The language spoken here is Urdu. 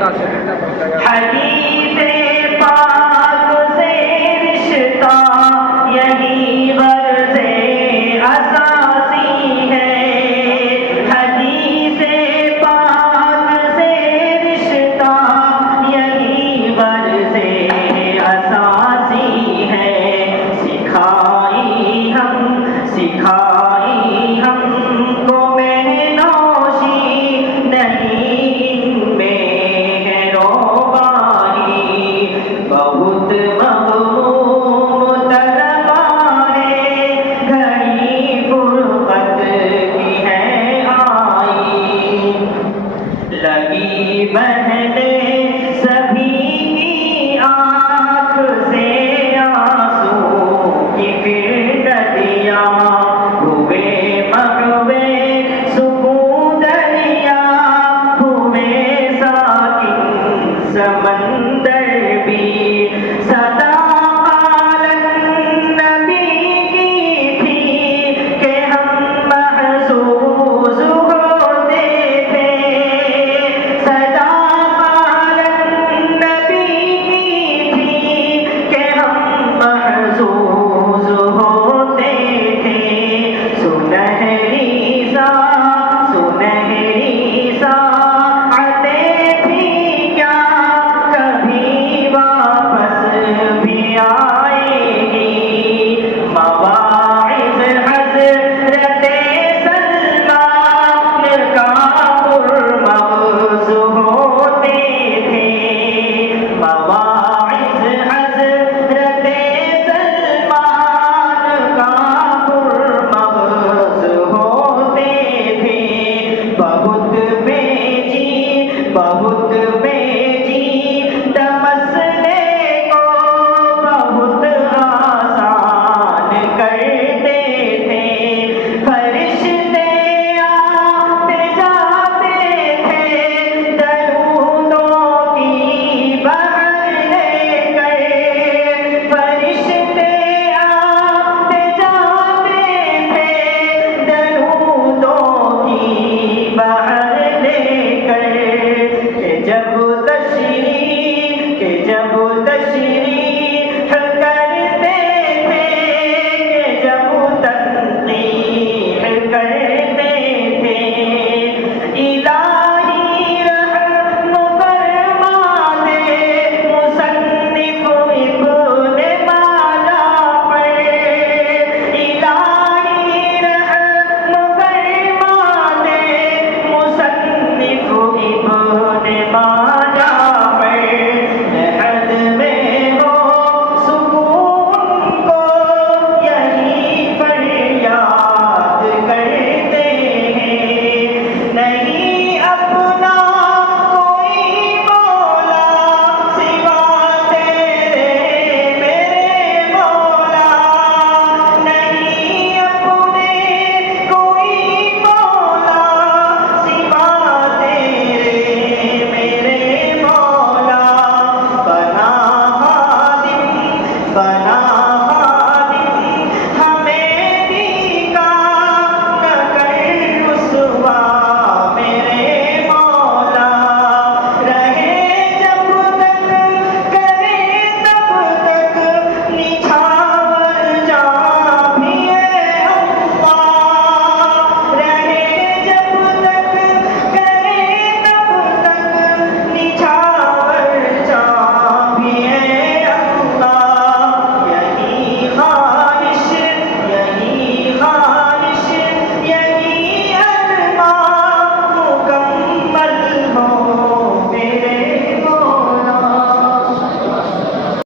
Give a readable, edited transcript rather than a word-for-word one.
حدیث پاک سے رشتہ یہی غرض اساسی ہے، حدیث پاک سے رشتہ یہی غرض اساسی ہے، سکھائی ہم کو میں نوشی نہیں ان میں ہے روبانی، بہت مغموم طلبا ہے گھڑی فرقت کی ہے آئی، لگی بہنے سبھی کی آنکھ سے آنسو کی پھر ندیاں، ہوئے مغوے سکون دریا، ہوئے ساکن سمندر بھی، صدا عالم نبی کی تھی کہ ہم محظوظ ہوتے تھے، صدا عالم نبی کی تھی کہ ہم محظوظ ہوتے تھے، سنہری ساعتیں تھی کیا کبھی واپس بھی آئے گی، مواعظ حضرت سلمان کا پرمغز ہوتے تھے، مواعظ حضرت سلمان کا پرمغز ہوتے تھے، بہت بے